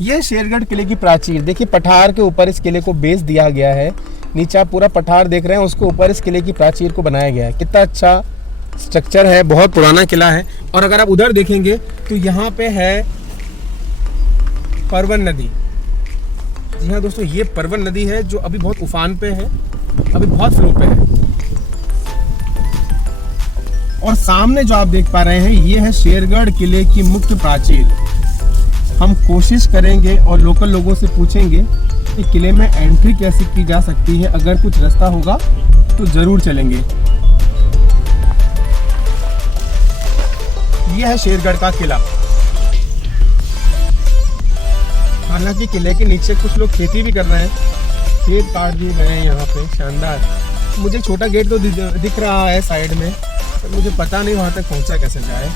ये शेरगढ़ किले की प्राचीर, देखिए पठार के ऊपर इस किले को बेस दिया गया है। नीचे आप पूरा पठार देख रहे हैं, उसके ऊपर इस किले की प्राचीर को बनाया गया है। कितना अच्छा स्ट्रक्चर है, बहुत पुराना किला है। और अगर आप उधर देखेंगे तो यहाँ पे है परवन नदी। जी हाँ दोस्तों, ये परवन नदी है जो अभी बहुत उफान पे है, अभी बहुत फ्लो पे है। और सामने जो आप देख पा रहे हैं ये है शेरगढ़ किले की मुख्य प्राचीर। हम कोशिश करेंगे और लोकल लोगों से पूछेंगे कि किले में एंट्री कैसे की जा सकती है। अगर कुछ रास्ता होगा तो जरूर चलेंगे। यह है शेरगढ़ का किला। हालांकि किले के नीचे कुछ लोग खेती भी कर रहे हैं, खेत काट दिए गए हैं यहाँ पे, शानदार। मुझे छोटा गेट तो दिख रहा है साइड में, पर मुझे पता नहीं वहाँ तक पहुँचा कैसे जाए।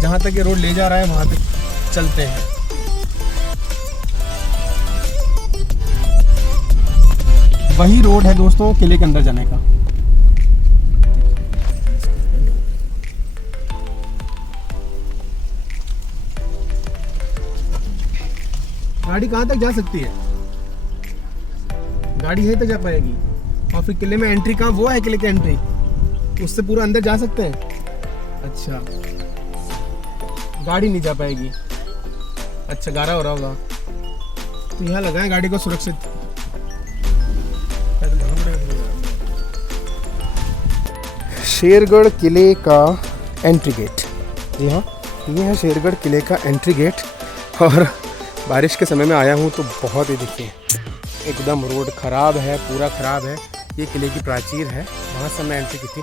जहाँ तक ये रोड ले जा रहा है वहाँ तक चलते हैं। वही रोड है दोस्तों किले के अंदर जाने का। गाड़ी कहाँ तक जा सकती है? गाड़ी यहीं तक जा पाएगी। और फिर किले में एंट्री कहाँ, वो है किले की एंट्री, उससे पूरा अंदर जा सकते हैं। अच्छा, गाड़ी नहीं जा पाएगी। अच्छा, गारा हो रहा होगा तो यहाँ लगाएं गाड़ी को सुरक्षित। शेरगढ़ किले का एंट्री गेट। जी हाँ, ये है शेरगढ़ किले का एंट्री गेट। और बारिश के समय में आया हूँ तो बहुत ही, देखिए एकदम रोड ख़राब है, पूरा ख़राब है। ये किले की प्राचीर है, वहाँ से मैं एंट्री की थी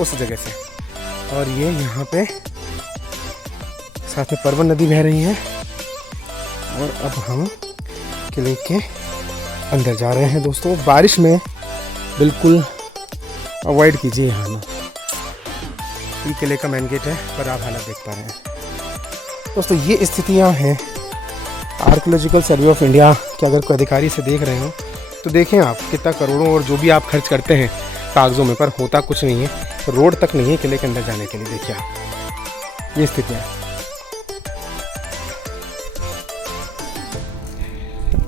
उस जगह से। और ये यहाँ पे साथ में परवन नदी बह रही है। और अब हम किले के अंदर जा रहे हैं दोस्तों। बारिश में बिल्कुल अवॉइड कीजिए यहाँ ना। ये किले का मेन गेट है, पर आप हालत देख पा रहे हैं दोस्तों। ये स्थितियाँ हैं आर्कियोलॉजिकल सर्वे ऑफ इंडिया के। अगर कोई अधिकारी से देख रहे हो तो देखें आप, कितना करोड़ों और जो भी आप खर्च करते हैं कागज़ों में, पर होता कुछ नहीं है। रोड तक नहीं है किले के अंदर जाने के लिए। देखिए आप, ये स्थितियाँ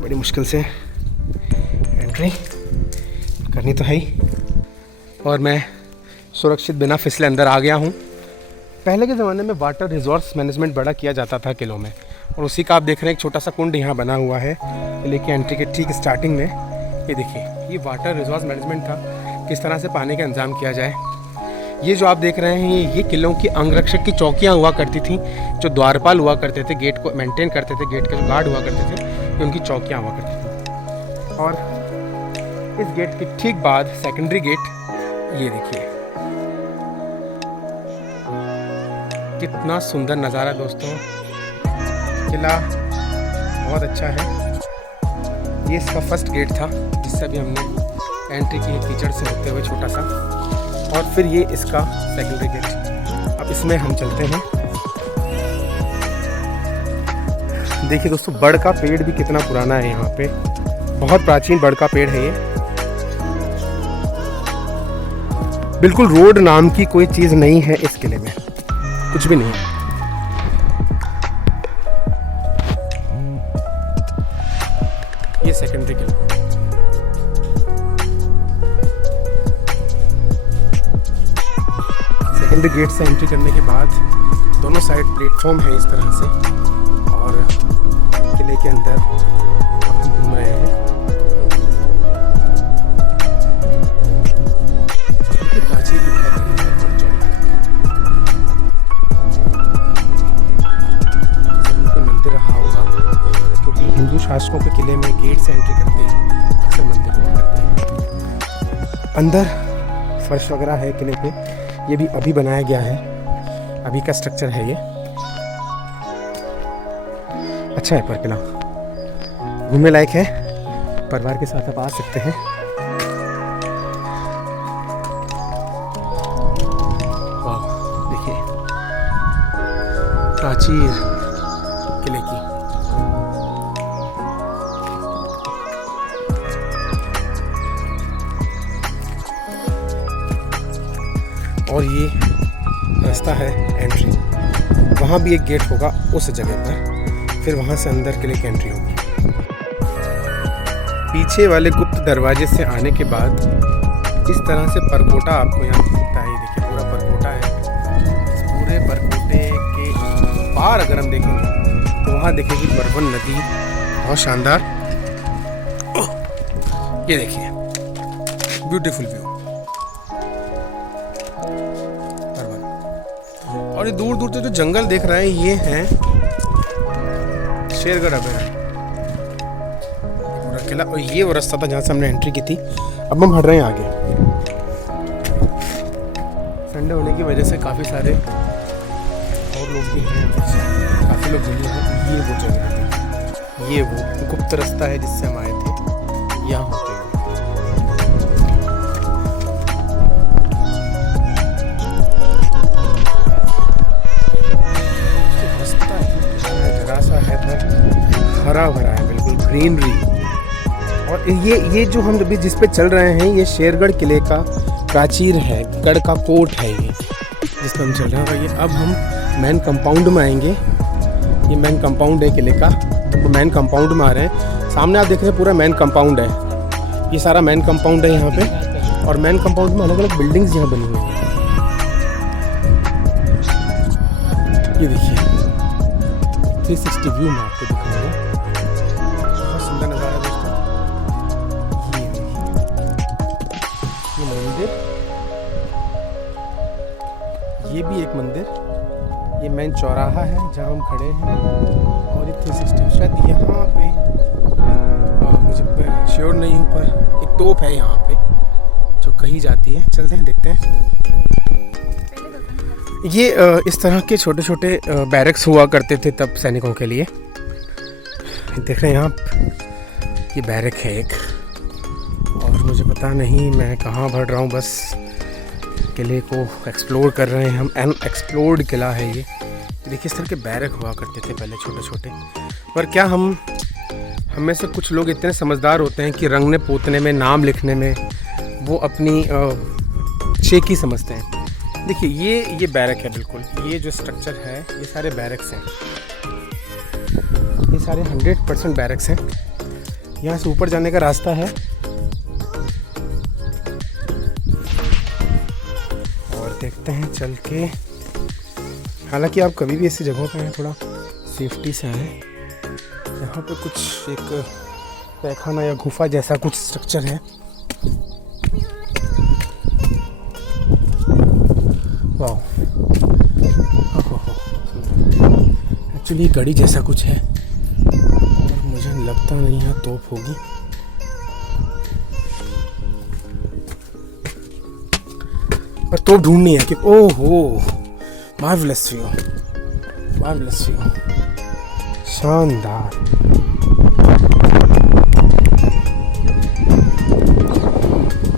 बड़ी मुश्किल से एंट्री करनी तो है ही। और मैं सुरक्षित बिना फिसले अंदर आ गया हूँ। पहले के ज़माने में वाटर रिसोर्स मैनेजमेंट बड़ा किया जाता था किलों में, और उसी का आप देख रहे हैं एक छोटा सा कुंड यहाँ बना हुआ है किले की एंट्री के ठीक स्टार्टिंग में। ये देखिए, ये वाटर रिसोर्स मैनेजमेंट था, किस तरह से पानी का इंतजाम किया जाए। ये जो आप देख रहे हैं ये किलों की अंगरक्षक की चौकियाँ हुआ करती थी, जो द्वारपाल हुआ करते थे, गेट को मेंटेन करते थे, गेट के जो गार्ड हुआ करते थे, ये उनकी चौकियाँ हुआ करती थी। और इस गेट के ठीक बाद सेकेंडरी गेट, ये देखिए कितना सुंदर नज़ारा दोस्तों। किला बहुत अच्छा है। ये इसका फर्स्ट गेट था जिससे अभी हमने एंट्री की है, कीचड़ से होते हुए छोटा सा। और फिर ये इसका सेकेंडरी गेट। अब इसमें हम चलते हैं। देखिए दोस्तों, बड़ का पेड़ भी कितना पुराना है यहाँ पे, बहुत प्राचीन बड़ का पेड़ है ये। बिल्कुल रोड नाम की कोई चीज़ नहीं है इस किले में, कुछ भी नहीं है। ये सेकेंडरी किला। सेकेंडरी गेट से एंट्री करने के बाद दोनों साइड प्लेटफॉर्म है इस तरह से, और किले के अंदर हम घूम रहे हैं। प्राचीन मंदिर रहा होगा, क्योंकि हिंदू शासकों के किले में गेट से एंट्री करते हैं अक्सर मंदिर हुआ करते हैं। अंदर फर्श वगैरह है किले पे, ये भी अभी बनाया गया है, अभी का स्ट्रक्चर है ये। अच्छा है पर किला, घूमने लायक है, परिवार के साथ आप आ सकते हैं। वाह, देखिए प्राचीर किले की। और ये रास्ता है एंट्री, वहाँ भी एक गेट होगा उस जगह पर। फिर वहाँ से अंदर किले की एंट्री होगी। पीछे वाले गुप्त दरवाजे से आने के बाद इस तरह से परकोटा आपको यहाँ दिखता है। देखिए पूरा परकोटा है। इस पूरे परकोटे के पार अगर हम देखेंगे तो वहाँ देखेंगे बरवन नदी, बहुत शानदार। ये देखिए ब्यूटीफुल व्यू। और ये दूर दूर तक जो जंगल देख रहे हैं ये है शेरगढ़ अभयारण्य पूरा किला। और ये वो रास्ता था जहाँ से हमने एंट्री की थी। अब हम हट रहे हैं आगे। संडे होने की वजह से काफ़ी सारे और लोग भी हैं, काफ़ी लोग घूमे हैं। ये वो जगह है, ये वो गुप्त रास्ता है जिससे हम आए थे यहाँ होते हुए। हरा भरा है, बिल्कुल ग्रीनरी। और ये जो हम अभी जिस पे चल रहे हैं ये शेरगढ़ किले का प्राचीर है, गढ़ का कोट है ये जिस पे हम चल रहे हैं। और ये अब हम मेन कंपाउंड में आएंगे। ये मेन कंपाउंड है किले का, तो मेन कंपाउंड में आ रहे हैं। सामने आप देख रहे हैं पूरा मेन कंपाउंड है, ये सारा मेन कंपाउंड है यहाँ पे। और मेन कंपाउंड में अलग अलग बिल्डिंग्स यहाँ बनी हुई हैं। ये देखिए 360 व्यू में आपको दिखाऊंगा, बहुत सुंदर नज़ारा दोस्तों। ये देखिए ये मंदिर, ये भी एक मंदिर, ये मेन चौराहा है जहाँ हम खड़े हैं। और ये 360 शायद यहाँ पे मुझे श्योर नहीं हूँ पर एक तोप है यहाँ पे जो कही जाती है। चलते हैं देखते हैं। ये इस तरह के छोटे छोटे बैरक्स हुआ करते थे तब सैनिकों के लिए। देख रहे हैं आप, ये बैरक है एक। और मुझे पता नहीं मैं कहाँ बढ़ रहा हूँ, बस किले को एक्सप्लोर कर रहे हैं हम। अनएक्सप्लोर्ड किला है ये। देखिए इस तरह के बैरक हुआ करते थे पहले छोटे छोटे। पर क्या हम में से कुछ लोग इतने समझदार होते हैं कि रंगने पोतने में, नाम लिखने में वो अपनी शेखी समझते हैं। देखिए ये बैरक है बिल्कुल। ये जो स्ट्रक्चर है ये सारे बैरक्स हैं, ये सारे 100% बैरक्स हैं। यहाँ से ऊपर जाने का रास्ता है। और देखते हैं चल के। हालांकि आप कभी भी ऐसी जगहों पे हैं थोड़ा सेफ्टी से आएँ। यहाँ पे कुछ एक तहखाना या गुफा जैसा कुछ स्ट्रक्चर है। वाह, एक्चुअली गड़ी जैसा कुछ है और मुझे लगता नहीं है तोप होगी। पर तोप ढूंढनी है कि ओहो, मार्वलस व्यू, मार्वलस व्यू, शानदार।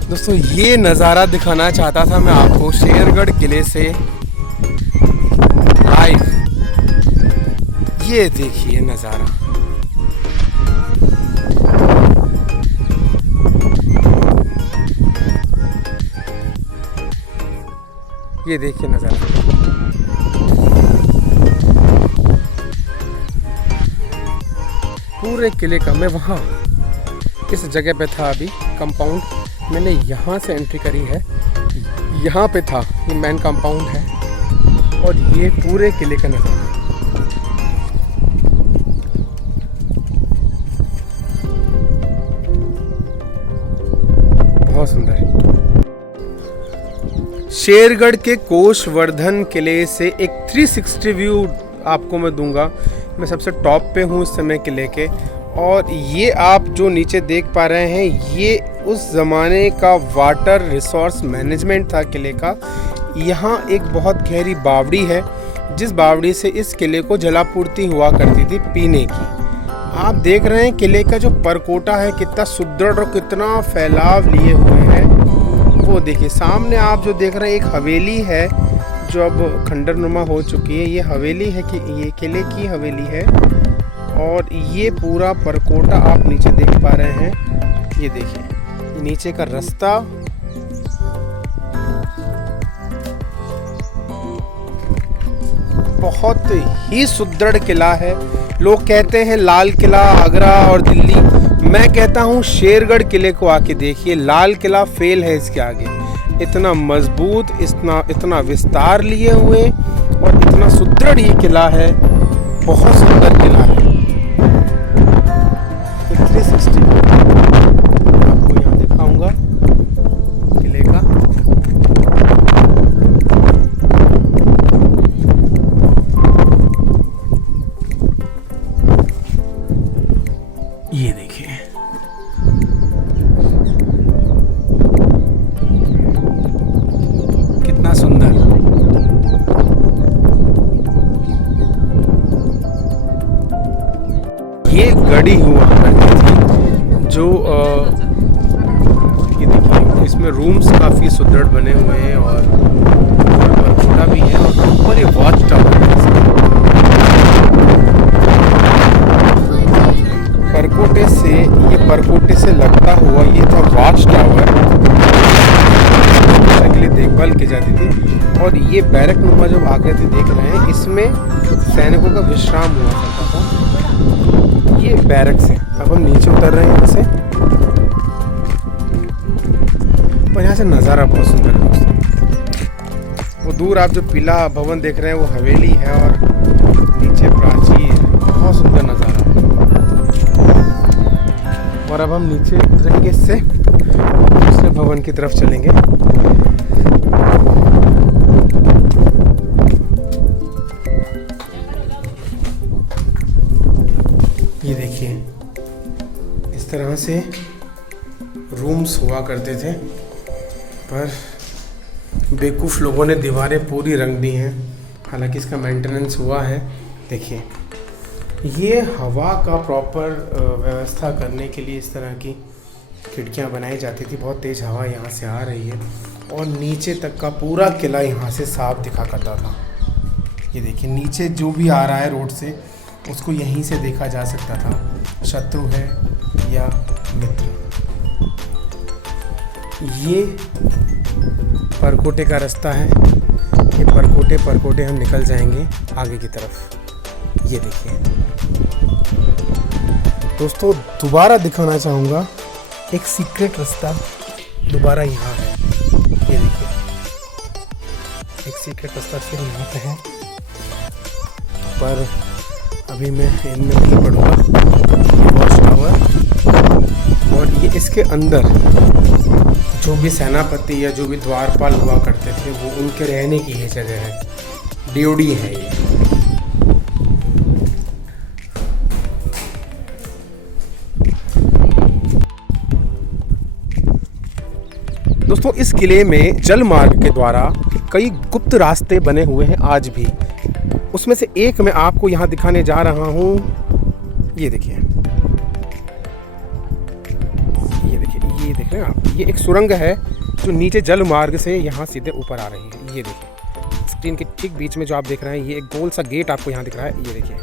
दोस्तों ये नज़ारा दिखाना चाहता था मैं आपको शेरगढ़ किले से लाइव। ये देखिए नज़ारा, ये देखिए नज़ारा। पूरे किले का मैं वहाँ इस जगह पे था अभी कंपाउंड, मैंने यहाँ से एंट्री करी है। यहाँ पे था, ये मेन कंपाउंड है और ये पूरे किले का नज़ारा। बहुत सुंदर। शेरगढ़ के कोषवर्धन किले से एक 360 व्यू आपको मैं दूंगा। मैं सबसे टॉप पे हूँ इस समय किले के। और ये आप जो नीचे देख पा रहे हैं ये उस ज़माने का वाटर रिसोर्स मैनेजमेंट था किले का। यहाँ एक बहुत गहरी बावड़ी है जिस बावड़ी से इस किले को जलापूर्ति हुआ करती थी पीने की। आप देख रहे हैं किले का जो परकोटा है कितना सुदृढ़ और कितना फैलाव लिए हुए है। वो देखिए सामने आप जो देख रहे हैं एक हवेली है जो अब खंडरनुमा हो चुकी है। ये हवेली है कि ये किले की हवेली है। और ये पूरा परकोटा आप नीचे देख पा रहे हैं। ये देखिए ये नीचे का रास्ता, बहुत ही सुदृढ़ किला है। लोग कहते हैं लाल किला आगरा और दिल्ली, मैं कहता हूँ शेरगढ़ किले को आके देखिए, लाल किला फेल है इसके आगे। इतना मजबूत, इतना विस्तार लिए हुए और इतना सुदृढ़ ये किला है, बहुत सुंदर किला है। 360 आपको यहाँ दिखाऊंगा किले का। ये देखिए, कितना सुंदर। ये गढ़ी हुआ करती थी जो ये देखिए, इसमें रूम्स काफ़ी सुदृढ़ बने हुए हैं और छोटा भी है, और ऊपर ये वॉच टावर है। परकोटे से लगता हुआ ये था वॉच टावर, के लिए देखभाल की जाती थी। और ये बैरक नुमा जो आकृति देख रहे हैं, इसमें सैनिकों का विश्राम हुआ करता था। ये बैरक्स है। अब हम नीचे उतर रहे हैं यहाँ से, पर यहाँ से नज़ारा बहुत सुंदर है दोस्तों। वो दूर आप जो पीला भवन देख रहे हैं वो हवेली है, और नीचे प्राचीर, बहुत सुंदर नज़ारा। और अब हम नीचे उतरेंगे, इससे दूसरे भवन की तरफ चलेंगे। ये देखिए, इस तरह से रूम्स हुआ करते थे, पर बेवकूफ़ लोगों ने दीवारें पूरी रंग दी हैं। हालांकि इसका मेंटेनेंस हुआ है। देखिए, ये हवा का प्रॉपर व्यवस्था करने के लिए इस तरह की खिड़कियां बनाई जाती थी। बहुत तेज़ हवा यहाँ से आ रही है, और नीचे तक का पूरा किला यहाँ से साफ दिखा करता था। ये देखिए, नीचे जो भी आ रहा है रोड से, उसको यहीं से देखा जा सकता था, शत्रु है या मित्र। ये परकोटे का रास्ता है। ये परकोटे हम निकल जाएंगे आगे की तरफ। ये देखिए दोस्तों, दोबारा दिखाना चाहूँगा एक सीक्रेट रास्ता दोबारा यहाँ है। ये देखिए, एक सीक्रेट रास्ता फिर यहाँ पे है, पर अभी मैं इनमें नहीं पढ़ूँगा। वॉच टावर, और ये इसके अंदर जो भी सेनापति या जो भी द्वारपाल हुआ करते थे, वो उनके रहने की ये जगह है, ड्योढ़ी है ये। दोस्तों, इस किले में जल मार्ग के द्वारा कई गुप्त रास्ते बने हुए हैं आज भी। उसमें से एक मैं आपको यहाँ दिखाने जा रहा हूँ। ये देखिए, ये देख रहे हैं आप, ये एक सुरंग है जो नीचे जल मार्ग से यहाँ सीधे ऊपर आ रही है। ये देखिए, स्क्रीन के ठीक बीच में जो आप देख रहे हैं, ये एक गोल सा गेट आपको यहाँ दिख रहा है। ये देखिए,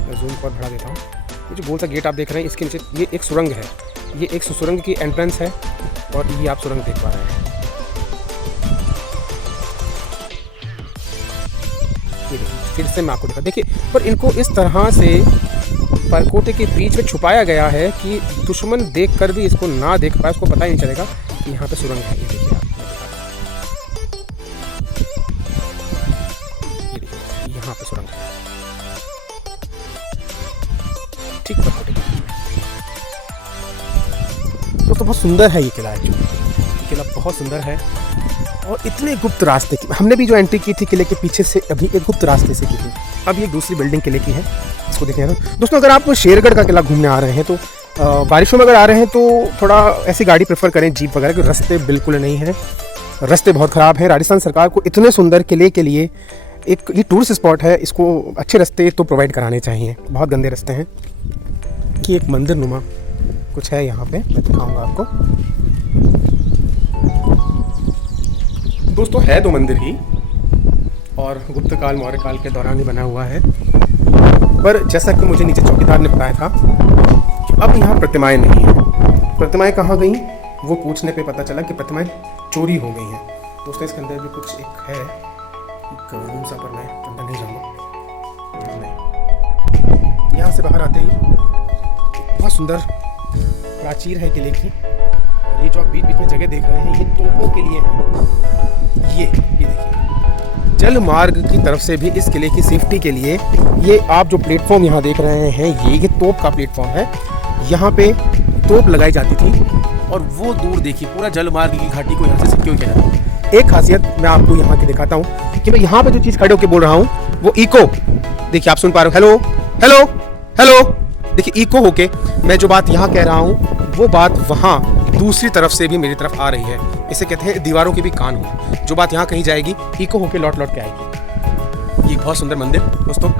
मैं जूम को बढ़ा देता हूँ। ये जो गोल सा गेट आप देख रहे हैं, इसके नीचे ये एक सुरंग है। ये एक सुरंग की एंट्रेंस है, और ये आप सुरंग देख पा रहे हैं। ये देखिए, फिर से मैं आपको दिखा, देखिए, पर इनको इस तरह से परकोटे के बीच में छुपाया गया है कि दुश्मन देखकर भी इसको ना देख पाए, उसको पता ही नहीं चलेगा कि यहाँ पे सुरंग है। ये देखिए आप, ये देखिए, यहाँ पे सुरंग है, ठीक परकोटे के बीच में। तो बहुत सुंदर है ये किला। एक्चुअली ये किला बहुत सुंदर है, और इतने गुप्त रास्ते की हमने भी जो एंट्री की थी किले के पीछे से, अभी एक गुप्त रास्ते से की थी। अब ये दूसरी बिल्डिंग किले की है, इसको देखने आ रहे दोस्तों। अगर आप शेरगढ़ का किला घूमने आ रहे हैं तो बारिशों में अगर आ रहे हैं तो थोड़ा ऐसी गाड़ी प्रेफर करें, जीप वगैरह, क्योंकि रास्ते बिल्कुल नहीं हैं, रास्ते बहुत ख़राब हैं। राजस्थान सरकार को इतने सुंदर किले के लिए एक ये टूरिस्ट स्पॉट है, इसको अच्छे रास्ते तो प्रोवाइड कराने चाहिए। बहुत गंदे रास्ते हैं। कि एक मंदिर नुमा कुछ है यहाँ पे, मैं दिखाऊंगा आपको। दोस्तों, है तो मंदिर ही, और गुप्त काल मौर्य काल के दौरान ही बना हुआ है, पर जैसा कि मुझे नीचे चौकीदार ने बताया था कि अब यहाँ प्रतिमाएं नहीं हैं। प्रतिमाएं कहाँ गई, वो पूछने पे पता चला कि प्रतिमाएं चोरी हो गई हैं। दोस्तों, इसके अंदर भी कुछ एक है, एक रूम सा, पर मैं अंदर नहीं जाऊँगा। यहाँ से बाहर आते ही बहुत सुंदर प्राचीर है किले की। और ये जो आप बीच बीच में जगह देख रहे हैं, ये तोपों के लिए है। ये देखिए, जल मार्ग की तरफ से भी इस किले की सेफ्टी के लिए ये आप जो प्लेटफॉर्म यहाँ देख रहे हैं, ये तोप का प्लेटफॉर्म है। यहाँ पे तोप लगाई जाती थी और वो दूर देखिए पूरा जल मार्ग की घाटी को यहाँ से सिक्योर किया जाता है। एक खासियत मैं आपको यहाँ की दिखाता हूँ कि मैं यहाँ पे जो चीज़ खड़े होकर बोल रहा हूँ वो इको, देखिए आप सुन पा रहे हो, हेलो हेलो हेलो, देखिए इको होके मैं जो बात यहाँ कह रहा हूँ वो बात वहाँ दूसरी तरफ से भी मेरी तरफ आ रही है। इसे कहते हैं दीवारों के भी कान हो। जो बात यहाँ कही जाएगी इको होके लौट लौट के आएगी। ये बहुत सुंदर मंदिर दोस्तों।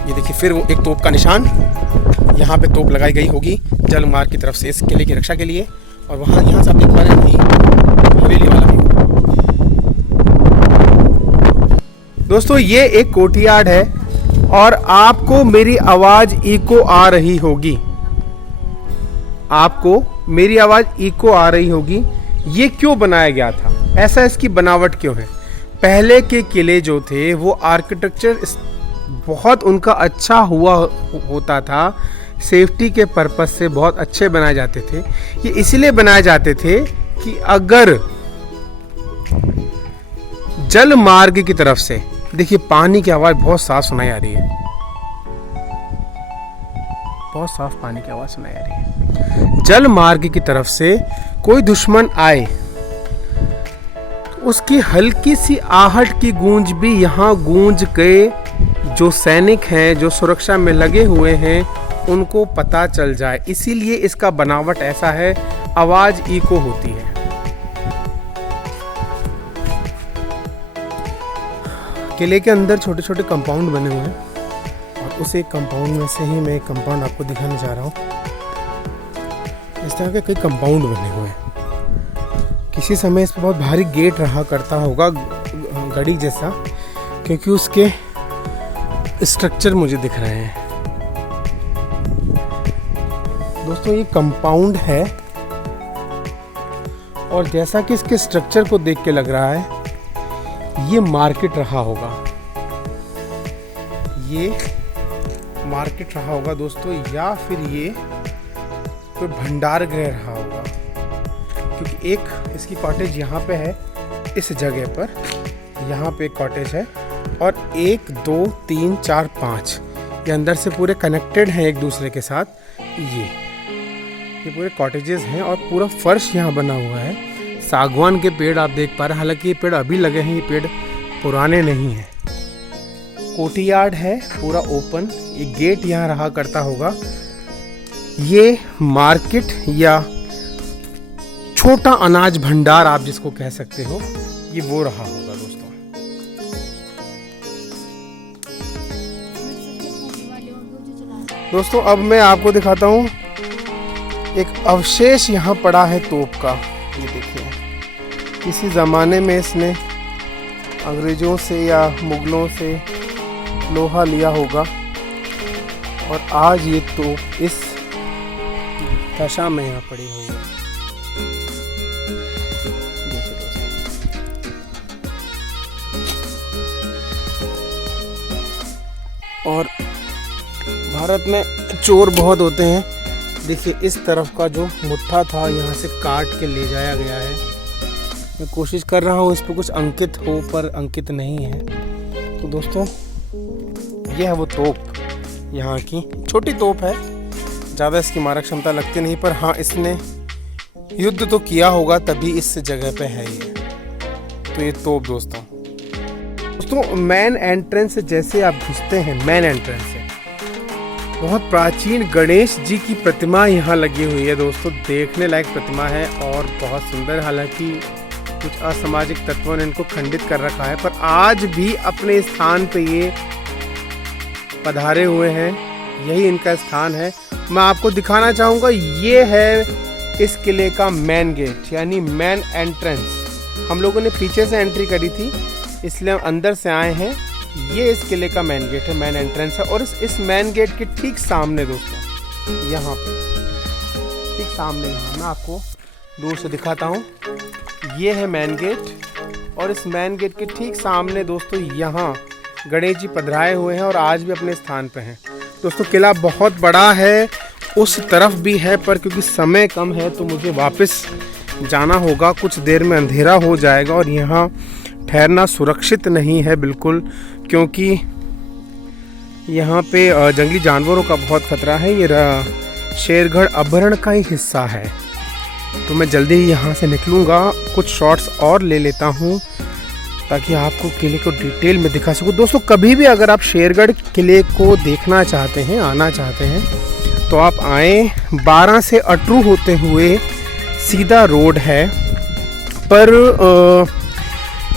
ये देखिए फिर वो एक तोप का निशान, यहाँ पे तोप लगाई गई होगी जल मार्ग की तरफ से इस किले की रक्षा के लिए। और वहाँ यहाँ से आप देख पा रहे हैं हवेली वाला व्यू। दोस्तों ये एक कोर्टयार्ड है और आपको मेरी आवाज इको आ रही होगी, आपको मेरी आवाज इको आ रही होगी। ये क्यों बनाया गया था, ऐसा इसकी बनावट क्यों है? पहले के किले जो थे वो आर्किटेक्चर बहुत उनका अच्छा हुआ होता था, सेफ्टी के पर्पस से बहुत अच्छे बनाए जाते थे। ये इसलिए बनाए जाते थे कि अगर जल मार्ग की तरफ से, देखिए पानी की आवाज बहुत साफ सुनाई आ रही है, बहुत साफ पानी की आवाज सुनाई आ रही है। जल मार्ग की तरफ से कोई दुश्मन आए तो उसकी हल्की सी आहट की गूंज भी यहाँ गूंज के जो सैनिक हैं, जो सुरक्षा में लगे हुए हैं, उनको पता चल जाए। इसीलिए इसका बनावट ऐसा है, आवाज इको होती है। किले के अंदर छोटे छोटे कंपाउंड बने हुए हैं और उस एक कंपाउंड में से ही मैं एक कंपाउंड आपको दिखाने जा रहा हूँ। इस तरह के कई कंपाउंड बने हुए हैं। किसी समय इस पर बहुत भारी गेट रहा करता होगा घड़ी जैसा, क्योंकि उसके स्ट्रक्चर मुझे दिख रहे हैं। दोस्तों ये कंपाउंड है और जैसा कि इसके स्ट्रक्चर को देख के लग रहा है ये मार्केट रहा होगा, ये मार्केट रहा होगा दोस्तों, या फिर ये कोई भंडार गृह रहा होगा। क्योंकि एक इसकी कॉटेज यहाँ पे है, इस जगह पर यहाँ पे एक कॉटेज है और 1 2 3 4 5 ये अंदर से पूरे कनेक्टेड हैं एक दूसरे के साथ। ये पूरे कॉटेजेस हैं और पूरा फर्श यहाँ बना हुआ है। सागवान के पेड़ आप देख पा रहे हैं, हालांकि ये पेड़ अभी लगे हैं, ये पेड़ पुराने नहीं हैं। कोर्टयार्ड है पूरा ओपन, ये गेट यहाँ रहा करता होगा। ये मार्केट या छोटा अनाज भंडार आप जिसको कह सकते हो, ये वो रहा होगा दोस्तों। दोस्तों अब मैं आपको दिखाता हूँ एक अवशेष यहाँ पड़ा है तोप का। ये देखिए, किसी ज़माने में इसने अंग्रेज़ों से या मुग़लों से लोहा लिया होगा और आज ये तोप इस दशा में यहाँ पड़ी हुई है। और भारत में चोर बहुत होते हैं। देखिए इस तरफ का जो मुट्ठा था यहाँ से काट के ले जाया गया है। मैं कोशिश कर रहा हूँ इस पर कुछ अंकित हो, पर अंकित नहीं है। तो दोस्तों यह है वो तोप, यहाँ की छोटी तोप है, ज़्यादा इसकी मारक क्षमता लगती नहीं, पर हाँ इसने युद्ध तो किया होगा तभी इस जगह पे है ये। तो ये तोप दोस्तों मेन एंट्रेंस जैसे आप घुसते हैं, मेन एंट्रेंस से बहुत प्राचीन गणेश जी की प्रतिमा यहाँ लगी हुई है दोस्तों। देखने लायक प्रतिमा है और बहुत सुंदर। हालांकि कुछ असामाजिक तत्वों ने इनको खंडित कर रखा है, पर आज भी अपने स्थान पे ये पधारे हुए हैं, यही इनका स्थान है। मैं आपको दिखाना चाहूँगा, ये है इस किले का मेन गेट यानी मेन एंट्रेंस। हम लोगों ने पीछे से एंट्री करी थी इसलिए हम अंदर से आए हैं। ये इस किले का मेन गेट है, मेन एंट्रेंस है। और इस मेन गेट के ठीक सामने दोस्तों, यहाँ पे ठीक सामने, यहाँ मैं आपको दूर से दिखाता हूँ। ये है मेन गेट और इस मेन गेट के ठीक सामने दोस्तों यहाँ गणेश जी पधराए हुए हैं और आज भी अपने स्थान पे हैं। दोस्तों किला बहुत बड़ा है, उस तरफ भी है, पर क्योंकि समय कम है तो मुझे वापस जाना होगा। कुछ देर में अंधेरा हो जाएगा और यहाँ ठहरना सुरक्षित नहीं है बिल्कुल, क्योंकि यहाँ पे जंगली जानवरों का बहुत खतरा है। ये शेरगढ़ अभयारण्य का ही हिस्सा है। तो मैं जल्दी ही यहाँ से निकलूँगा, कुछ शॉट्स और ले लेता हूँ ताकि आपको किले को डिटेल में दिखा सकूँ। दोस्तों कभी भी अगर आप शेरगढ़ किले को देखना चाहते हैं, आना चाहते हैं, तो आप आएँ। 12 से अटरू होते हुए सीधा रोड है, पर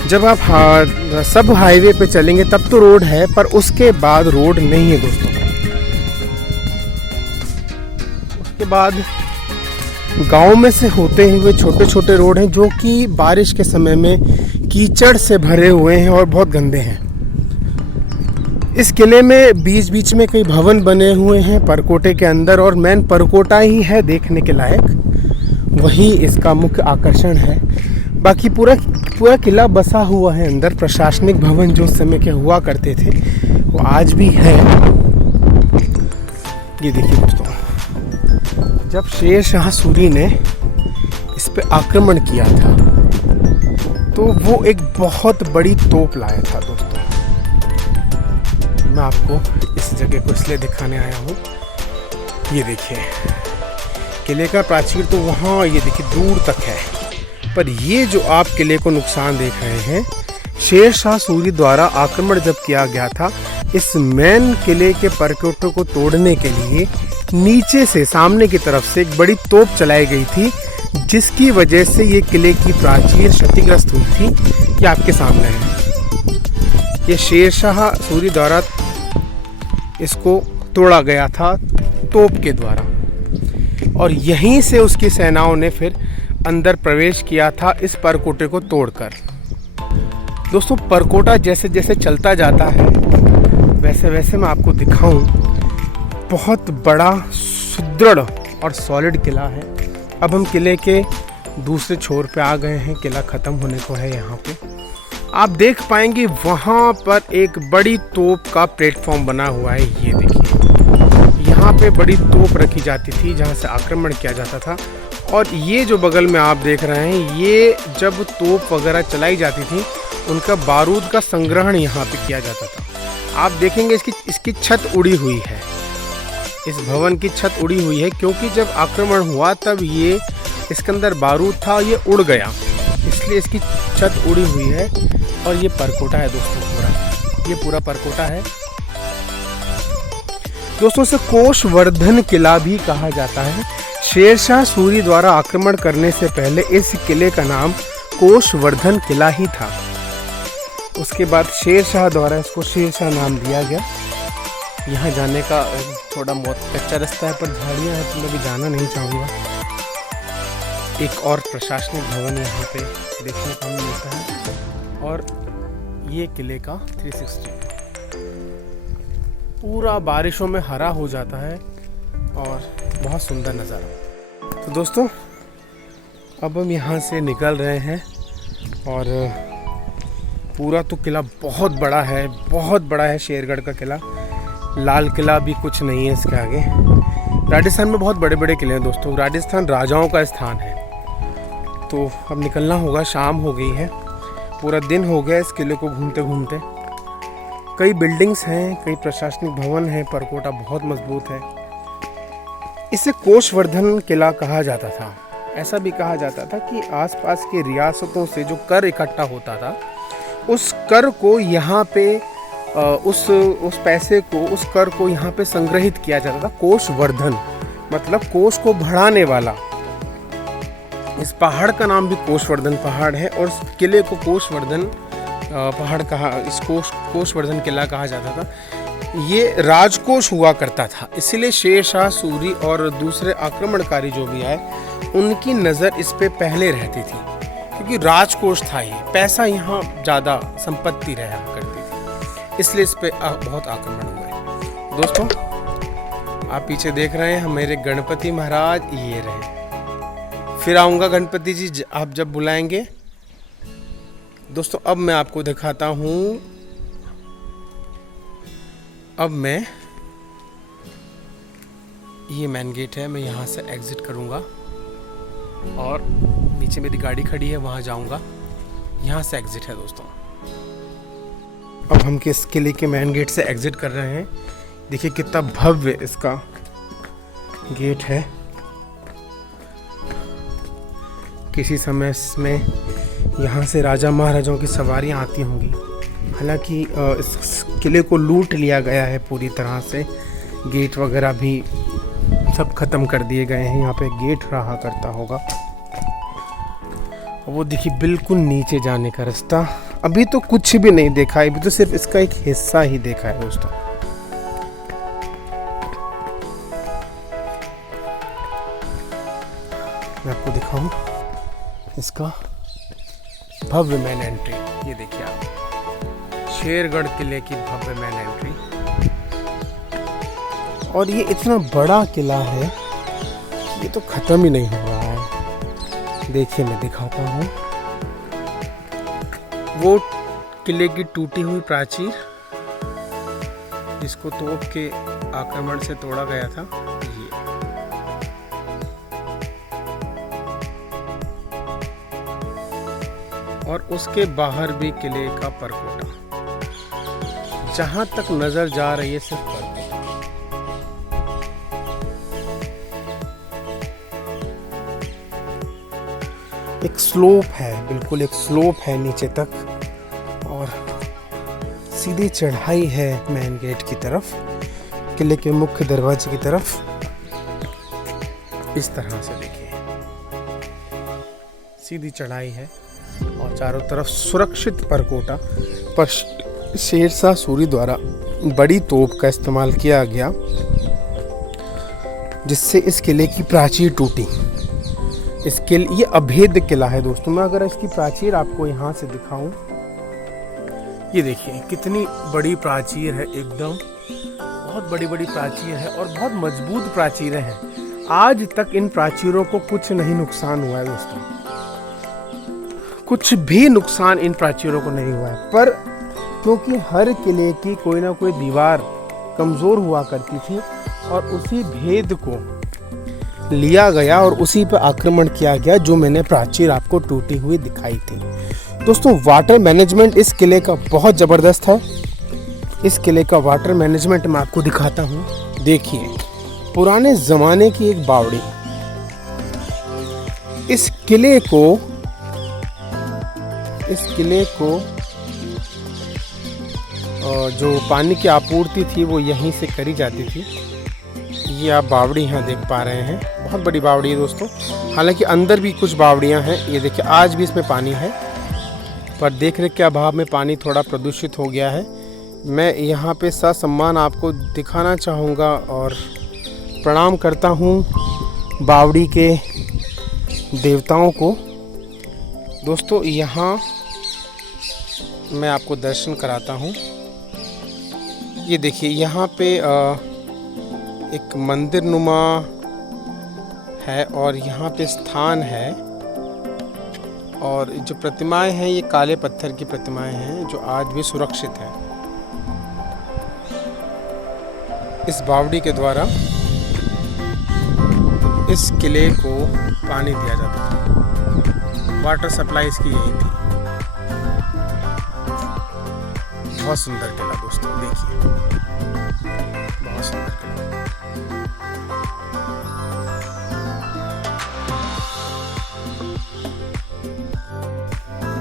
जब आप सब हाईवे पे चलेंगे तब तो रोड है, पर उसके बाद रोड नहीं है दोस्तों। उसके बाद गांव में से होते हुए छोटे छोटे रोड हैं जो कि बारिश के समय में कीचड़ से भरे हुए हैं और बहुत गंदे हैं। इस किले में बीच बीच में कई भवन बने हुए हैं परकोटे के अंदर, और मेन परकोटा ही है देखने के लायक, वही इसका मुख्य आकर्षण है। बाकी पूरा किला बसा हुआ है अंदर। प्रशासनिक भवन जो उस समय के हुआ करते थे वो आज भी है। ये देखिए दोस्तों, जब शेर शाह सूरी ने इस पे आक्रमण किया था तो वो एक बहुत बड़ी तोप लाया था दोस्तों। मैं आपको इस जगह को इसलिए दिखाने आया हूँ। ये देखिए किले का प्राचीर तो वहाँ ये देखिए दूर तक है, पर ये जो आप किले को नुकसान देख रहे हैं, शेर शाह सूरी द्वारा आक्रमण जब किया गया था, इस मेन किले के परकोटे को तोड़ने के लिए नीचे से सामने की तरफ से एक बड़ी तोप चलाई गई थी, जिसकी वजह से ये किले की प्राचीर क्षतिग्रस्त हुई थी। ये आपके सामने है। ये शेर शाह सूरी द्वारा इसको तोड़ा गया था तोप के द्वारा, और यहीं से उसकी सेनाओं ने फिर अंदर प्रवेश किया था इस परकोटे को तोड़कर। दोस्तों परकोटा जैसे जैसे चलता जाता है वैसे वैसे मैं आपको दिखाऊं, बहुत बड़ा सुदृढ़ और सॉलिड किला है। अब हम किले के दूसरे छोर पे आ गए हैं, किला ख़त्म होने को है। यहाँ पे आप देख पाएंगे वहाँ पर एक बड़ी तोप का प्लेटफॉर्म बना हुआ है। ये देखिए यहाँ पे बड़ी तोप रखी जाती थी जहाँ से आक्रमण किया जाता था। और ये जो बगल में आप देख रहे हैं, ये जब तोप वगैरह चलाई जाती थी उनका बारूद का संग्रहण यहाँ पे किया जाता था। आप देखेंगे इसकी छत उड़ी हुई है, इस भवन की छत उड़ी हुई है, क्योंकि जब आक्रमण हुआ तब ये इसके अंदर बारूद था, ये उड़ गया, इसलिए इसकी छत उड़ी हुई है। और ये परकोटा है दोस्तों, पूरा ये पूरा परकोटा है दोस्तों। इसे कोषवर्धन किला भी कहा जाता है। शेरशाह सूरी द्वारा आक्रमण करने से पहले इस किले का नाम कोषवर्धन किला ही था। उसके बाद शेरशाह द्वारा इसको शेरशाह नाम दिया गया। यहाँ जाने का थोड़ा बहुत कच्चा रास्ता है, पर झाड़ियाँ हैं तो मैं भी जाना नहीं चाहूँगा। एक और प्रशासनिक भवन यहाँ पे देखने को मिलता है, और ये किले का 360 पूरा बारिशों में हरा हो जाता है और बहुत सुंदर नज़ारा। तो दोस्तों अब हम यहाँ से निकल रहे हैं, और पूरा तो किला बहुत बड़ा है, बहुत बड़ा है शेरगढ़ का किला। लाल किला भी कुछ नहीं है इसके आगे। राजस्थान में बहुत बड़े बड़े किले हैं दोस्तों, राजस्थान राजाओं का स्थान है। तो अब निकलना होगा, शाम हो गई है, पूरा दिन हो गया इस किले को घूमते घूमते। कई बिल्डिंग्स हैं, कई प्रशासनिक भवन हैं, परकोटा बहुत मजबूत है। इसे कोषवर्धन किला कहा जाता था। ऐसा भी कहा जाता था कि आसपास के रियासतों से जो कर इकट्ठा होता था, उस कर को यहाँ पे उस पैसे को, उस कर को यहाँ पे संग्रहित किया जाता था। कोषवर्धन मतलब कोष को बढ़ाने वाला। इस पहाड़ का नाम भी कोषवर्धन पहाड़ है, और इस किले को कोषवर्धन पहाड़ कहा, इस कोषवर्धन किला कहा जाता था। ये राजकोष हुआ करता था, इसलिए शेरशाह सूरी और दूसरे आक्रमणकारी जो भी आए उनकी नज़र इस पे पहले रहती थी, क्योंकि राजकोष था, ये पैसा यहाँ ज़्यादा संपत्ति रहा करती थी, इसलिए इस पे बहुत आक्रमण हुए। दोस्तों आप पीछे देख रहे हैं मेरे गणपति महाराज, ये रहे। फिर आऊँगा गणपति जी, आप जब बुलाएंगे दोस्तों अब मैं आपको दिखाता हूँ, अब मैं, ये मेन गेट है, मैं यहाँ से एग्ज़िट करूँगा और नीचे मेरी गाड़ी खड़ी है, वहाँ जाऊँगा। यहाँ से एग्ज़िट है दोस्तों। अब हम किस किले के मेन गेट से एग्ज़िट कर रहे हैं। देखिए कितना भव्य इसका गेट है। किसी समय में यहाँ से राजा महाराजाओं की सवारियाँ आती होंगी। हालांकि इस किले को लूट लिया गया है पूरी तरह से। गेट वगैरह भी सब ख़त्म कर दिए गए हैं। यहाँ पे गेट रहा करता होगा। वो देखिए बिल्कुल नीचे जाने का रास्ता। अभी तो कुछ भी नहीं देखा है, अभी तो सिर्फ इसका एक हिस्सा ही देखा है दोस्तों। मैं आपको दिखाऊं इसका भव्य मेन एंट्री। ये देखिए आप, शेरगढ़ किले की भव्य मेन एंट्री। और ये इतना बड़ा किला है, ये तो ख़त्म ही नहीं हो रहा है। देखिए मैं दिखाता हूँ वो किले की टूटी हुई प्राचीर जिसको तोप के आक्रमण से तोड़ा गया था। ये और उसके बाहर भी किले का परकोटा, जहां तक नजर जा रही है सिर्फ परकोटा। एक स्लोप है, बिल्कुल एक स्लोप है नीचे तक और सीधी चढ़ाई है मेन गेट की तरफ, किले के मुख्य दरवाजे की तरफ। इस तरह से देखिए सीधी चढ़ाई है और चारों तरफ सुरक्षित परकोटा पर शेरशाह सूरी द्वारा बड़ी तोप का इस्तेमाल किया गया, जिससे इस किले की प्राचीर टूटी। इस किले, ये अभेद्य किला है दोस्तों। मैं अगर इसकी प्राचीर आपको यहाँ से दिखाऊं, ये देखिए कितनी बड़ी प्राचीर है, एकदम बहुत बड़ी बड़ी प्राचीर है और बहुत मजबूत प्राचीरें हैं। आज तक इन प्राचीरों को कुछ नहीं नुकसान हुआ है दोस्तों, कुछ भी नुकसान इन प्राचीरों को नहीं हुआ है। पर क्योंकि हर किले की कोई ना कोई दीवार कमज़ोर हुआ करती थी और उसी भेद को लिया गया और उसी पर आक्रमण किया गया, जो मैंने प्राचीर आपको टूटी हुई दिखाई थी। दोस्तों वाटर मैनेजमेंट इस किले का बहुत ज़बरदस्त है। इस किले का वाटर मैनेजमेंट मैं आपको दिखाता हूँ। देखिए पुराने ज़माने की एक बावड़ी, इस किले को जो पानी की आपूर्ति थी वो यहीं से करी जाती थी। ये आप बावड़ी यहाँ देख पा रहे हैं, बहुत बड़ी बावड़ी है दोस्तों। हालांकि अंदर भी कुछ बावड़ियाँ हैं। ये देखिए आज भी इसमें पानी है, पर देखरेख के अभाव में पानी थोड़ा प्रदूषित हो गया है। मैं यहाँ पे ससम्मान आपको दिखाना चाहूँगा और प्रणाम करता हूँ बावड़ी के देवताओं को। दोस्तों यहाँ मैं आपको दर्शन कराता हूँ। ये देखिए यहाँ पे एक मंदिर नुमा है और यहाँ पे स्थान है, और जो प्रतिमाएं हैं ये काले पत्थर की प्रतिमाएं हैं जो आज भी सुरक्षित हैं। इस बावड़ी के द्वारा इस किले को पानी दिया जाता था, वाटर सप्लाई इसकी यही थी। बहुत सुंदर किला दोस्तों, देखिए बहुत सुंदर किला।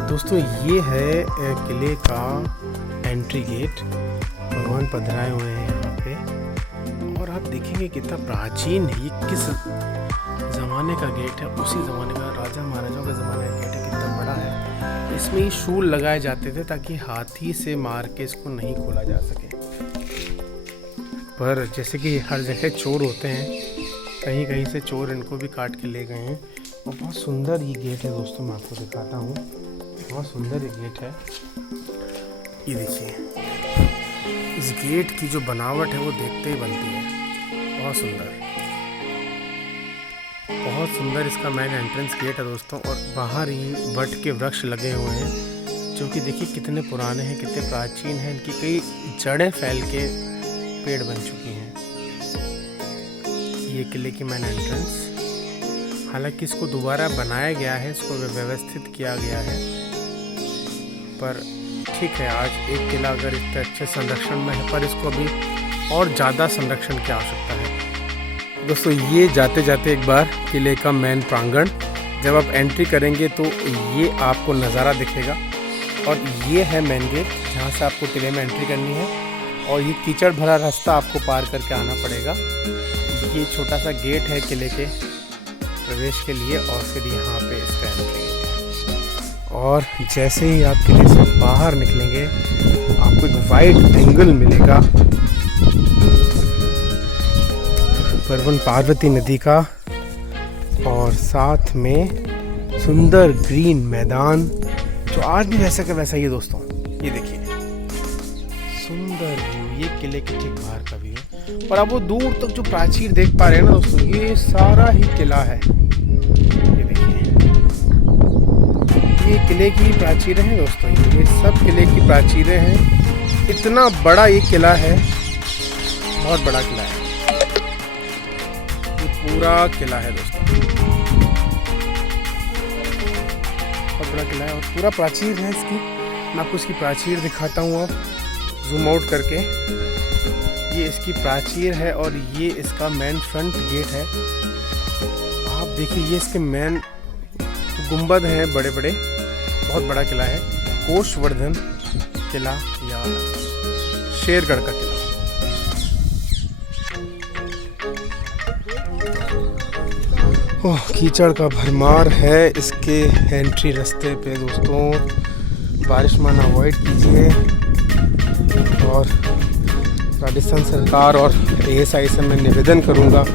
दोस्तों ये है किले का एंट्री गेट। भगवान पधराए हुए हैं यहाँ पे और आप देखेंगे कितना प्राचीन है। ये किस ज़माने का गेट है, उसी ज़माने का, राजा महाराजाओं के ज़माने का गेट है। कितना बड़ा है। इसमें ही शूल लगाए जाते थे ताकि हाथी से मार के इसको नहीं खोला जा सके। पर जैसे कि हर जगह चोर होते हैं, कहीं कहीं से चोर इनको भी काट के ले गए हैं। और बहुत सुंदर ये गेट है दोस्तों, मैं आपको दिखाता हूँ। बहुत सुंदर ये गेट है। ये देखिए इस गेट की जो बनावट है वो देखते ही बनती है। बहुत सुंदर, बहुत सुंदर इसका मेन एंट्रेंस गेट है दोस्तों। और बाहर ही वट के वृक्ष लगे हुए हैं जो कि देखिए कितने पुराने हैं, कितने प्राचीन हैं। इनकी कई जड़ें फैल के पेड़ बन चुकी हैं। ये किले की मेन एंट्रेंस, हालांकि इसको दोबारा बनाया गया है, इसको व्यवस्थित किया गया है, पर ठीक है। आज एक किला अगर इतने अच्छे संरक्षण में है, पर इसको अभी और ज़्यादा संरक्षण की आवश्यकता है। दोस्तों, ये जाते जाते एक बार किले का मेन प्रांगण, जब आप एंट्री करेंगे तो ये आपको नज़ारा दिखेगा, और ये है मेन गेट जहाँ से आपको किले में एंट्री करनी है। और ये कीचड़ भरा रास्ता आपको पार करके आना पड़ेगा। ये छोटा सा गेट है किले के प्रवेश के लिए, और फिर यहाँ पे इसका एंट्री है। और जैसे ही आप किले से बाहर निकलेंगे, आपको एक वाइड एंगल मिलेगा परवन पार्वती नदी का, और साथ में सुंदर ग्रीन मैदान जो आज भी वैसा का वैसा ही है। दोस्तों, ये देखिए सुंदर व्यू, ये किले के ठीक बाहर का व्यू है। और आप वो दूर तक जो प्राचीर देख पा रहे हैं ना दोस्तों, ये सारा ही किला है। ये देखिए, ये किले की प्राचीरें हैं दोस्तों, ये सब किले की प्राचीरें हैं। इतना बड़ा ये किला है, बहुत बड़ा किला है, ये पूरा किला है दोस्तों, बहुत बड़ा किला है और पूरा प्राचीर है इसकी। मैं आपको इसकी प्राचीर दिखाता हूँ, अब जूम आउट करके। ये इसकी प्राचीर है और ये इसका मेन फ्रंट गेट है। आप देखिए, ये इसके मेन गुंबद हैं बड़े बड़े, बहुत बड़ा किला है। कोषवर्धन किला या शेरगढ़ का किला। ओह, कीचड़ का भरमार है इसके एंट्री रास्ते पे दोस्तों, बारिश माना अवॉइड कीजिए। और राजस्थान सरकार और ASI से मैं निवेदन करूंगा,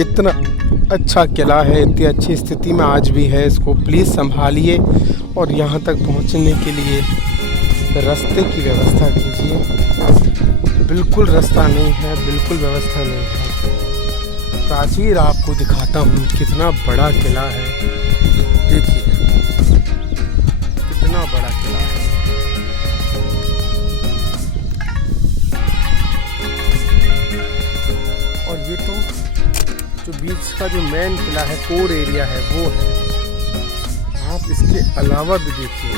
इतना अच्छा किला है, इतनी अच्छी स्थिति में आज भी है, इसको प्लीज़ संभालिए और यहाँ तक पहुँचने के लिए रास्ते की व्यवस्था कीजिए। बिल्कुल रास्ता नहीं है, बिल्कुल व्यवस्था नहीं है। प्राचीर आपको दिखाता हूँ, कितना बड़ा किला है, देखिए कितना बड़ा किला है। और ये तो जो बीच का जो मेन किला है, कोर एरिया है, वो है। आप इसके अलावा भी देखिए,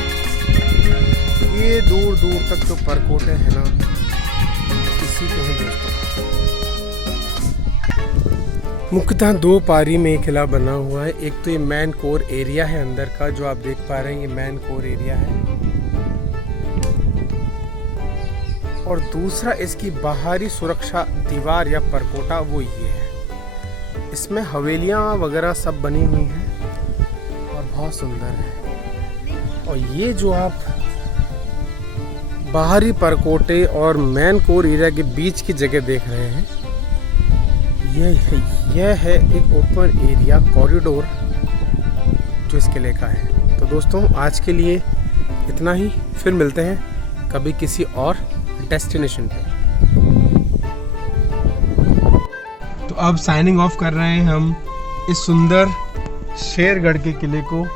ये दूर दूर तक जो परकोटे हैं ना, इसी के हैं दोस्तों। मुख्यतः दो पारी में किला बना हुआ है। एक तो ये मेन कोर एरिया है अंदर का, जो आप देख पा रहे हैं, ये मेन कोर एरिया है। और दूसरा इसकी बाहरी सुरक्षा दीवार या परकोटा, वो ये है। इसमें हवेलियां वगैरह सब बनी हुई हैं और बहुत सुंदर है। और ये जो आप बाहरी परकोटे और मेन कोर एरिया के बीच की जगह देख रहे हैं, यह है एक ओपन एरिया कॉरिडोर जो इस किले का है। तो दोस्तों, आज के लिए इतना ही, फिर मिलते हैं कभी किसी और डेस्टिनेशन पे। तो अब साइनिंग ऑफ कर रहे हैं हम इस सुंदर शेरगढ़ के किले को।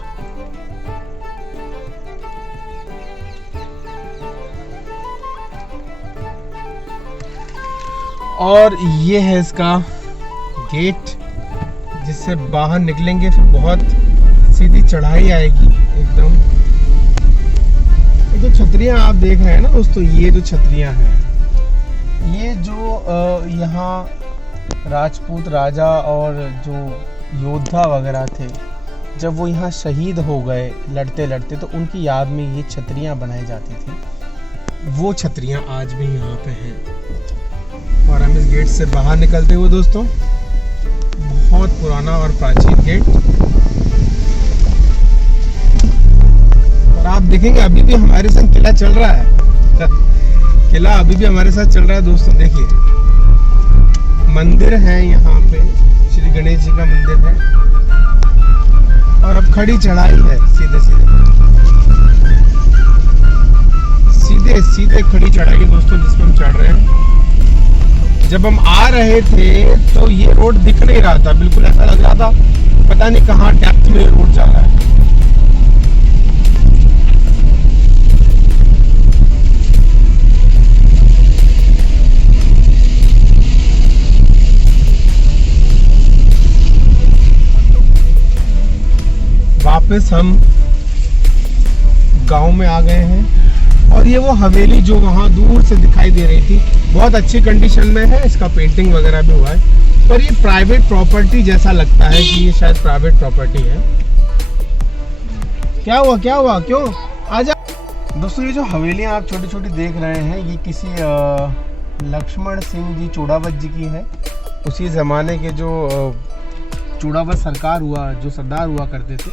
और ये है इसका गेट, जिससे बाहर निकलेंगे फिर बहुत सीधी चढ़ाई आएगी एकदम। ये जो छतरियाँ आप देख रहे हैं ना दोस्तों, ये जो छतरियाँ हैं, ये जो यहाँ राजपूत राजा और जो योद्धा वगैरह थे, जब वो यहाँ शहीद हो गए लड़ते लड़ते, तो उनकी याद में ये छतरियाँ बनाई जाती थी। वो छतरियाँ आज भी यहाँ पे हैं। और हम इस गेट से बाहर निकलते हुए दोस्तों, बहुत पुराना और प्राचीन गेट, और आप देखेंगे अभी भी हमारे साथ किला चल रहा है। किला अभी भी हमारे साथ चल रहा है दोस्तों। देखिए, मंदिर है यहाँ पे, श्री गणेश जी का मंदिर है, और अब खड़ी चढ़ाई है, सीधे सीधे खड़ी चढ़ाई है दोस्तों, जिसमें हम चढ़ रहे हैं। जब हम आ रहे थे तो ये रोड दिख नहीं रहा था, बिल्कुल ऐसा लग रहा था पता नहीं कहाँ डेप्थ में रोड जा रहा है। वापस हम गांव में आ गए हैं। और ये वो हवेली जो वहाँ दूर से दिखाई दे रही थी, बहुत अच्छी कंडीशन में है, इसका पेंटिंग वगैरह भी हुआ है। पर ये प्राइवेट प्रॉपर्टी जैसा लगता है कि ये शायद प्राइवेट प्रॉपर्टी है। क्या हुआ क्यों? आजा। दोस्तों ये जो हवेलियाँ आप छोटी छोटी देख रहे हैं, ये किसी लक्ष्मण सिंह जी चूड़ावत जी की है। उसी ज़माने के जो चूड़ावत सरदार हुआ करते थे,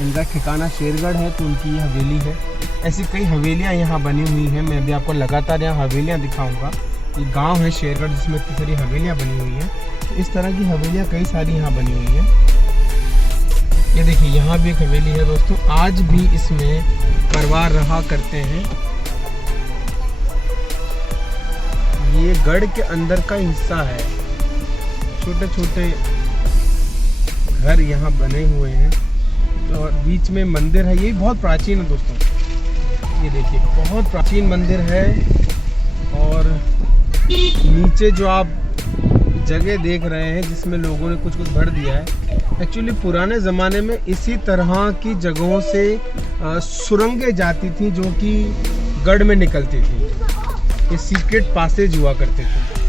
इनका ठिकाना शेरगढ़ है, तो उनकी ये हवेली है। ऐसी कई हवेलियाँ यहाँ बनी हुई हैं। मैं भी आपको लगातार यहाँ हवेलियाँ दिखाऊंगा। ये गांव है शेरगढ़ जिसमें इतनी सारी हवेलियाँ बनी हुई हैं। तो इस तरह की हवेलियाँ कई सारी यहाँ बनी हुई हैं। ये देखिए यहाँ भी एक हवेली है दोस्तों, आज भी इसमें परिवार रहा करते हैं। ये गढ़ के अंदर का हिस्सा है, छोटे छोटे घर यहाँ बने हुए हैं और बीच में मंदिर है। ये बहुत प्राचीन है दोस्तों, ये देखिए बहुत प्राचीन मंदिर है। और नीचे जो आप जगह देख रहे हैं जिसमें लोगों ने कुछ भर दिया है, एक्चुअली पुराने ज़माने में इसी तरह की जगहों से सुरंगें जाती थी जो कि गढ़ में निकलती थी। ये सीक्रेट पासेज हुआ करते थे।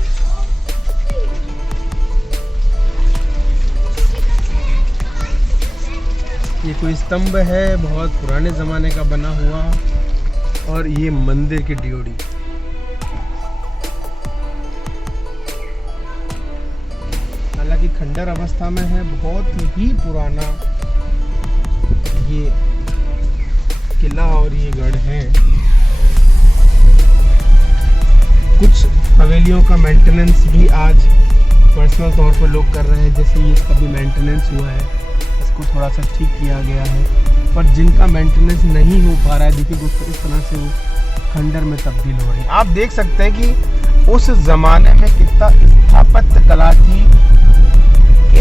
ये कोई स्तंभ है बहुत पुराने ज़माने का बना हुआ, और ये मंदिर की ड्योढ़ी। हालांकि खंडर अवस्था में है, बहुत ही पुराना ये किला और ये गढ़ है। कुछ हवेलियों का मेंटेनेंस भी आज पर्सनल तौर पर लोग कर रहे हैं, जैसे ये इसका भी मेंटेनेंस हुआ है, इसको थोड़ा सा ठीक किया गया है। पर जिनका मेंटेनेंस नहीं हो पा रहा है, देखिए दोस्तों इस तरह से वो खंडर में तब्दील हो रही है। आप देख सकते हैं कि उस ज़माने में कितना स्थापत्य कला थी।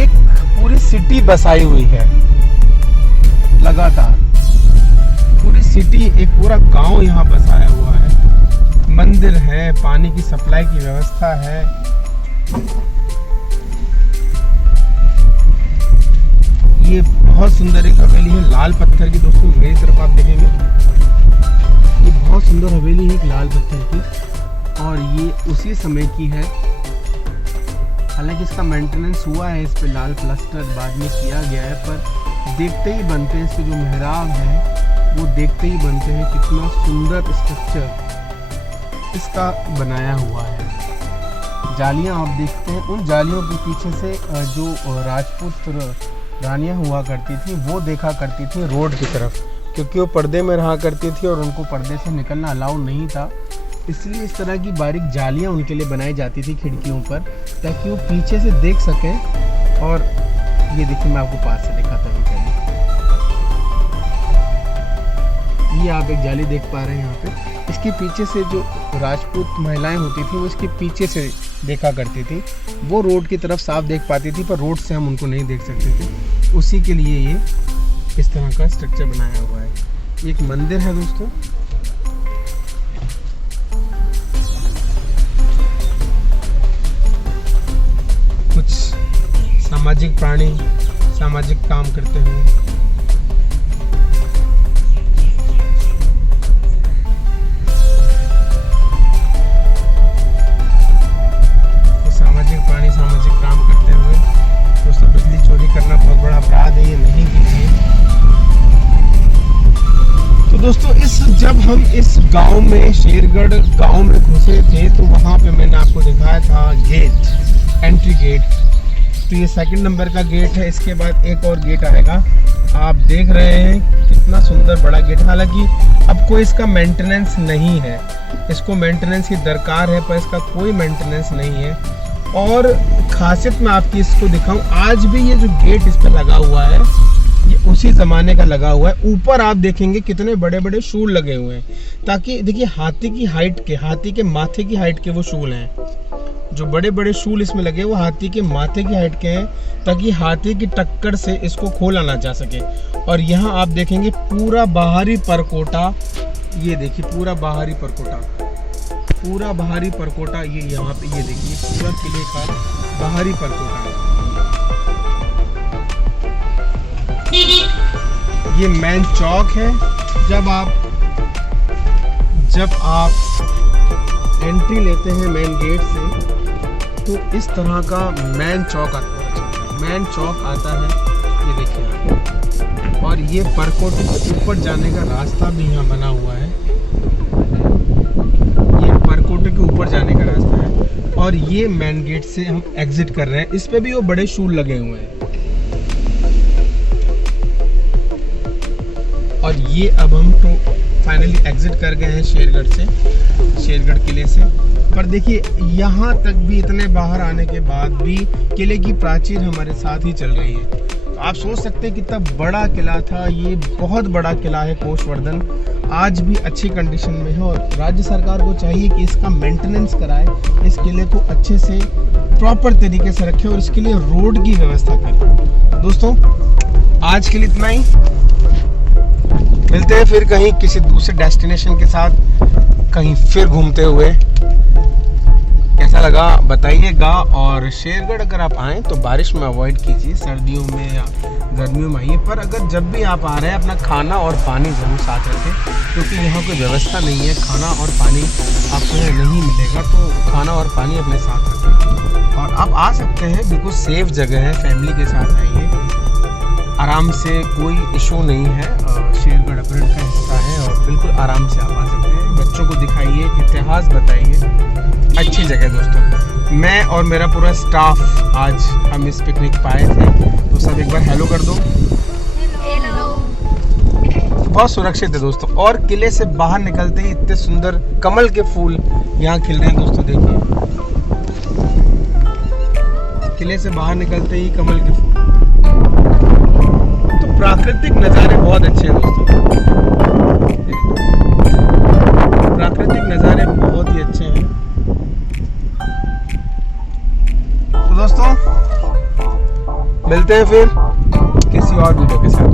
एक पूरी सिटी बसाई हुई है लगातार, पूरी सिटी, एक पूरा गांव यहाँ बसाया हुआ है। मंदिर है, पानी की सप्लाई की व्यवस्था है। ये बहुत सुंदर एक हवेली है, लाल पत्थर की। दोस्तों मेरी तरफ आप देखेंगे, ये बहुत सुंदर हवेली है, एक लाल पत्थर की, और ये उसी समय की है। हालांकि इसका मेंटेनेंस हुआ है, इस पे लाल प्लास्टर बाद में किया गया है, पर देखते ही बनते हैं, इसके जो मेहराब है वो देखते ही बनते हैं। कितना सुंदर स्ट्रक्चर इसका बनाया हुआ है। जालियां आप देखते हैं, उन जालियों के पीछे से जो राजपूत रानियां हुआ करती थी वो देखा करती थी रोड की तरफ, क्योंकि वो पर्दे में रहा करती थी और उनको पर्दे से निकलना अलाउ नहीं था। इसलिए इस तरह की बारीक जालियां उनके लिए बनाई जाती थी खिड़कियों पर, ताकि वो पीछे से देख सकें। और ये देखिए, मैं आपको पास से दिखाता हूँ। ये आप एक जाली देख पा रहे हैं यहाँ पे। इसके पीछे से जो राजपूत महिलाएं होती थी वो इसके पीछे से देखा करती थी। वो रोड की तरफ साफ देख पाती थी, पर रोड से हम उनको नहीं देख सकते थे। उसी के लिए ये इस तरह का स्ट्रक्चर बनाया हुआ है। ये एक मंदिर है दोस्तों। कुछ सामाजिक प्राणी सामाजिक काम करते हुए। सामाजिक काम करते हुए। दोस्तों बिजली चोरी करना बहुत बड़ा अपराध है, ये नहीं कीजिए। तो दोस्तों जब हम इस गांव में, शेरगढ़ गांव में घुसे थे, तो वहां पे मैंने आपको दिखाया था गेट, एंट्री गेट। तो ये सेकंड नंबर का गेट है। इसके बाद एक और गेट आएगा, आप देख रहे हैं कितना सुंदर बड़ा गेट। हालांकि अब कोई इसका मेंटेनेंस नहीं है, इसको मेंटेनेंस की दरकार है, पर इसका कोई मेंटेनेंस नहीं है। और खासियत मैं आपकी इसको दिखाऊं, आज भी ये जो गेट इस पर लगा हुआ है, ये उसी ज़माने का लगा हुआ है। ऊपर आप देखेंगे कितने बड़े बड़े शूल लगे हुए हैं, ताकि देखिए हाथी की हाइट के, हाथी के माथे की हाइट के वो शूल हैं। जो बड़े बड़े शूल इसमें लगे वो हाथी के माथे की हाइट के हैं, ताकि हाथी की टक्कर से इसको खोला ना जा सके। और यहाँ आप देखेंगे पूरा बाहरी परकोटा, ये देखिए पूरा बाहरी परकोटा, पूरा बाहरी परकोटा। ये यहाँ पे ये देखिए पूरा किले का बाहरी परकोटा। ये मेन चौक है। जब आप एंट्री लेते हैं मेन गेट से तो इस तरह का मेन चौक आता है। मेन चौक आता है, ये देखिए आप। और ये परकोटे के ऊपर जाने का रास्ता भी यहाँ बना हुआ है। ये परकोटे के ऊपर जाने का रास्ता है और ये मेन गेट से हम एग्जिट कर रहे हैं। इस पे भी वो बड़े शूल लगे हुए हैं। और ये अब हम तो फाइनली एग्जिट कर गए हैं शेरगढ़ से, शेरगढ़ किले से। पर देखिए यहाँ तक भी इतने बाहर आने के बाद भी किले की प्राचीर हमारे साथ ही चल रही है। तो आप सोच सकते हैं कितना बड़ा किला था। ये बहुत बड़ा किला है कोषवर्धन, आज भी अच्छी कंडीशन में है। और राज्य सरकार को चाहिए कि इसका मेंटेनेंस कराए, इस किले को अच्छे से प्रॉपर तरीके से रखे और इसके लिए रोड की व्यवस्था करे। दोस्तों आज के लिए इतना ही, मिलते हैं फिर कहीं किसी दूसरे डेस्टिनेशन के साथ, कहीं फिर घूमते हुए। कैसा लगा बताइएगा। और शेरगढ़ अगर आप आएँ तो बारिश में अवॉइड कीजिए, सर्दियों में या गर्मियों में आइए। पर अगर जब भी आप आ रहे हैं अपना खाना और पानी ज़रूर साथ रखें, क्योंकि यहाँ कोई व्यवस्था नहीं है, खाना और पानी आपको यहाँ नहीं मिलेगा। तो खाना और पानी अपने साथ रखें। और आप आ सकते हैं, बिल्कुल सेफ़ जगह है, फैमिली के साथ आइए, आराम से, कोई इशू नहीं है। शेरगढ़ अपहरण का हिस्सा है और बिल्कुल आराम से आप आ सकते हैं। बच्चों को दिखाइए, इतिहास बताइए, अच्छी जगह दोस्तों। मैं और मेरा पूरा स्टाफ आज हम इस पिकनिक पे आए थे, तो सब एक बार हेलो कर दो। हेलो। बहुत सुरक्षित है दोस्तों। और किले से बाहर निकलते ही इतने सुंदर कमल के फूल यहाँ खिल रहे हैं दोस्तों, देखिए। किले से बाहर निकलते ही कमल के फूल, तो प्राकृतिक नज़ारे बहुत अच्छे हैं दोस्तों। प्राकृतिक नज़ारे बहुत ही अच्छे हैं। तो दोस्तों मिलते हैं फिर किसी और वीडियो के साथ।